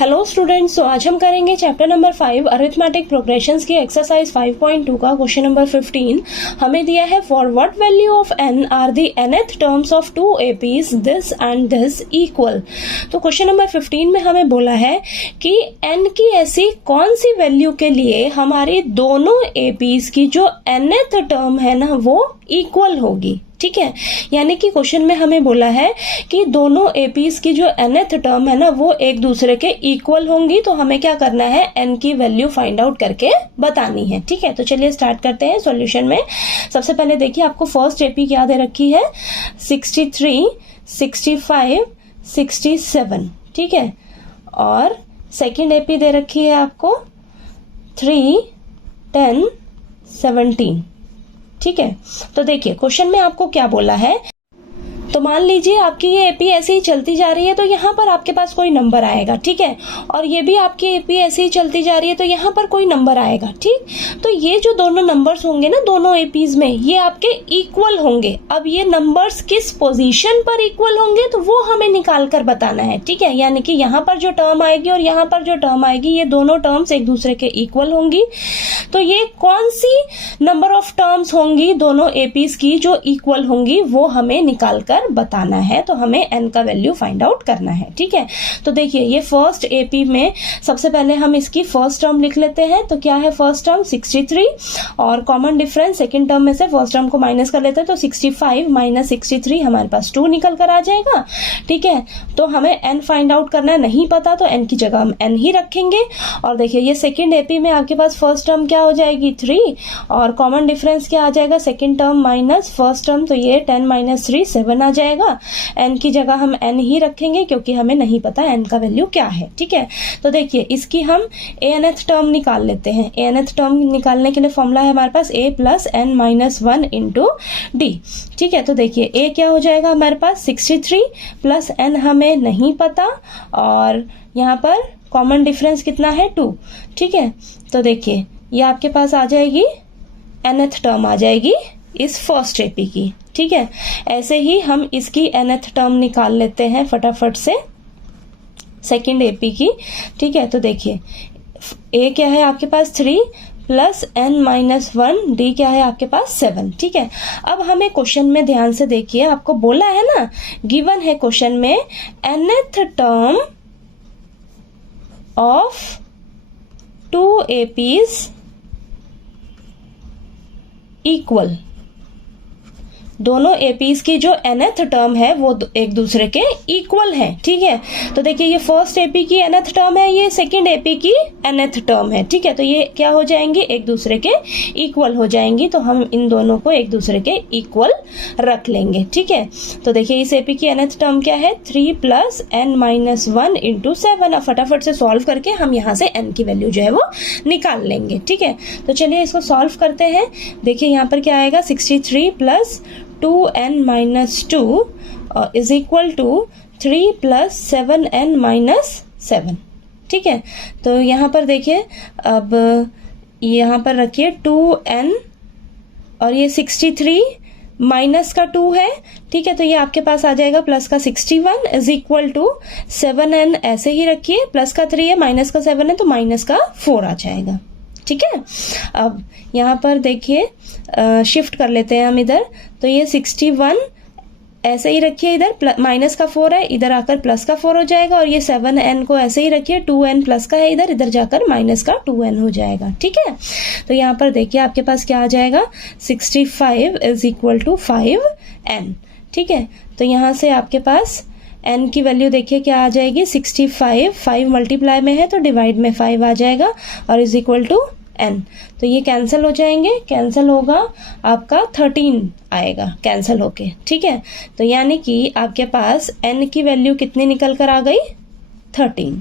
Hello students, तो आज हम करेंगे चैप्टर नंबर 5 अरिथमेटिक प्रोग्रेशंस की एक्सरसाइज 5.2 का क्वेश्चन नंबर 15। हमें दिया है for what value of n are the nth terms of two APs this and this equal. तो क्वेश्चन नंबर 15 में हमें बोला है कि n की ऐसी कौन सी वैल्यू के लिए हमारी दोनों एपीज की जो nth टर्म है ना वो इक्वल होगी। ठीक है, यानी कि क्वेश्चन में हमें बोला है कि दोनों एपीज की जो nth टर्म है ना वो एक दूसरे के इक्वल होंगी। तो हमें क्या करना है, n की वैल्यू फाइंड आउट करके बतानी है। ठीक है, तो चलिए स्टार्ट करते हैं सॉल्यूशन में। सबसे पहले देखिए, आपको फर्स्ट एपी क्या दे रखी है, 63, 65, 67। ठीक है, और सेकेंड एपी दे रखी है आपको 3, 10, 17। ठीक है, तो देखिए क्वेश्चन में आपको क्या बोला है। तो मान लीजिए आपकी ये एपी ऐसे ही चलती जा रही है तो यहाँ पर आपके पास कोई नंबर आएगा। ठीक है, और ये भी आपकी एपी ऐसे ही चलती जा रही है तो यहाँ पर कोई नंबर आएगा। ठीक, तो ये जो दोनों नंबर्स होंगे ना दोनों एपीज में, ये आपके इक्वल होंगे। अब ये नंबर्स किस पोजीशन पर इक्वल होंगे तो वो हमें निकाल कर बताना है। ठीक है, यानी कि यहाँ पर जो टर्म आएगी और यहाँ पर जो टर्म आएगी, ये दोनों टर्म्स एक दूसरे के इक्वल होंगी। तो ये कौन सी नंबर ऑफ टर्म्स होंगी दोनों एपीज की जो इक्वल होंगी वो हमें निकाल कर बताना है। तो हमें n का वैल्यू फाइंड आउट करना है। ठीक है, तो देखिए ये फर्स्ट एपी में सबसे पहले हम इसकी फर्स्ट टर्म लिख लेते हैं। तो क्या है फर्स्ट टर्म, 63, और कॉमन डिफरेंस सेकंड टर्म में से फर्स्ट टर्म को माइनस कर लेते हैं। तो 65 माइनस 63 हमारे पास 2 निकल कर आ जाएगा। ठीक है, तो हमें n फाइंड आउट करना है, नहीं पता तो n की जगह हम n ही रखेंगे। और देखिए ये सेकेंड एपी में आपके पास फर्स्ट टर्म क्या हो जाएगी, 3, और कॉमन डिफरेंस क्या आ जाएगा, second term minus first term, तो ये 10 माइनस 3 7 आ जाएगा। n की जगह हम n ही रखेंगे क्योंकि हमें नहीं पता n का वैल्यू क्या है। ठीक है, तो देखिए इसकी हम anth टर्म निकाल लेते हैं। anth टर्म निकालने के लिए फॉर्मूला है हमारे पास a plus n minus 1 into D. ठीक है, तो देखिए a क्या हो जाएगा हमारे पास 63 प्लस n हमें नहीं पता, और यहाँ पर कॉमन डिफरेंस कितना है 2। ठीक है, तो देखिए ये आपके पास आ जाएगी nth टर्म आ जाएगी इस फर्स्ट एपी की। ठीक है, ऐसे ही हम इसकी nth टर्म निकाल लेते हैं फटाफट से सेकेंड एपी की। ठीक है, तो देखिए a क्या है आपके पास 3 प्लस n माइनस 1, डी क्या है आपके पास 7। ठीक है, अब हमें क्वेश्चन में ध्यान से देखिए, आपको बोला है ना, गिवन है क्वेश्चन में nth term of 2 APs equal. दोनों एपीज की जो nth टर्म है वो एक दूसरे के इक्वल है। ठीक है, तो देखिए ये फर्स्ट एपी की nth टर्म है, ये सेकंड एपी की nth टर्म है। ठीक है, तो ये क्या हो जाएंगी, एक दूसरे के इक्वल हो जाएंगी। तो हम इन दोनों को एक दूसरे के इक्वल रख लेंगे। ठीक है, तो देखिए इस एपी की nth टर्म क्या है, 3 प्लस n माइनस 1 इंटू 7। अब फटाफट से सॉल्व करके हम यहाँ से n की वैल्यू जो है वो निकाल लेंगे। ठीक है, तो चलिए इसको सॉल्व करते हैं। देखिए यहाँ पर क्या आएगा, 63 plus 2n minus 2 is equal to 3 plus 7n minus 7। ठीक है, तो यहाँ पर देखिए, अब यहाँ पर रखिए 2n और ये 63 माइनस का 2 है। ठीक है, तो ये आपके पास आ जाएगा प्लस का 61 इज इक्वल टू 7n, ऐसे ही रखिए, प्लस का 3 है माइनस का 7 है तो माइनस का 4 आ जाएगा। ठीक है, अब यहाँ पर देखिए शिफ्ट कर लेते हैं हम इधर। तो ये 61 ऐसे ही रखिए, इधर माइनस का 4 है, इधर आकर प्लस का 4 हो जाएगा, और ये 7n को ऐसे ही रखिए, 2n प्लस का है इधर जाकर माइनस का 2n हो जाएगा। ठीक है, तो यहाँ पर देखिए आपके पास क्या आ जाएगा, 65 इज इक्वल टू 5n। ठीक है, तो यहाँ से आपके पास n की वैल्यू देखिए क्या आ जाएगी, 65, 5 मल्टीप्लाई में है तो डिवाइड में 5 आ जाएगा, और इज इक्वल टू n। तो ये कैंसिल हो जाएंगे, कैंसिल होगा आपका 13 आएगा कैंसिल होके। ठीक है, तो यानी कि आपके पास n की वैल्यू कितनी निकल कर आ गई, 13।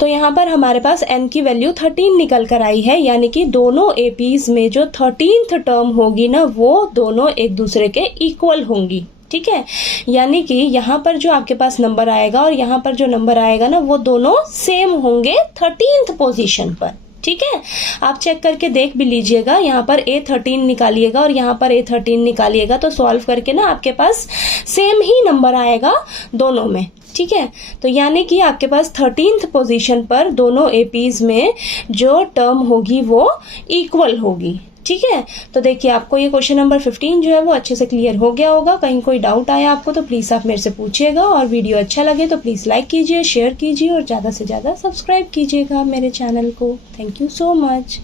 तो यहाँ पर हमारे पास n की वैल्यू 13 निकल कर आई है, यानी कि दोनों एपीज में जो 13th टर्म होगी ना वो दोनों एक दूसरे के इक्वल होंगी। ठीक है, यानी कि यहाँ पर जो आपके पास नंबर आएगा और यहाँ पर जो नंबर आएगा ना वो दोनों सेम होंगे 13th पोजीशन पर। ठीक है, आप चेक करके देख भी लीजिएगा, यहाँ पर A13 निकालिएगा और यहाँ पर A13 निकालिएगा तो सॉल्व करके ना आपके पास सेम ही नंबर आएगा दोनों में। ठीक है। तो यानी कि आपके पास 13th पोजीशन पर दोनों एपीज में जो टर्म होगी वो इक्वल होगी, ठीक है। तो देखिए आपको ये क्वेश्चन नंबर 15 जो है वो अच्छे से क्लियर हो गया होगा। कहीं कोई डाउट आया आपको तो प्लीज़ आप मेरे से पूछिएगा, और वीडियो अच्छा लगे तो प्लीज़ लाइक कीजिए, शेयर कीजिए और ज़्यादा से ज़्यादा सब्सक्राइब कीजिएगा मेरे चैनल को। Thank you so much.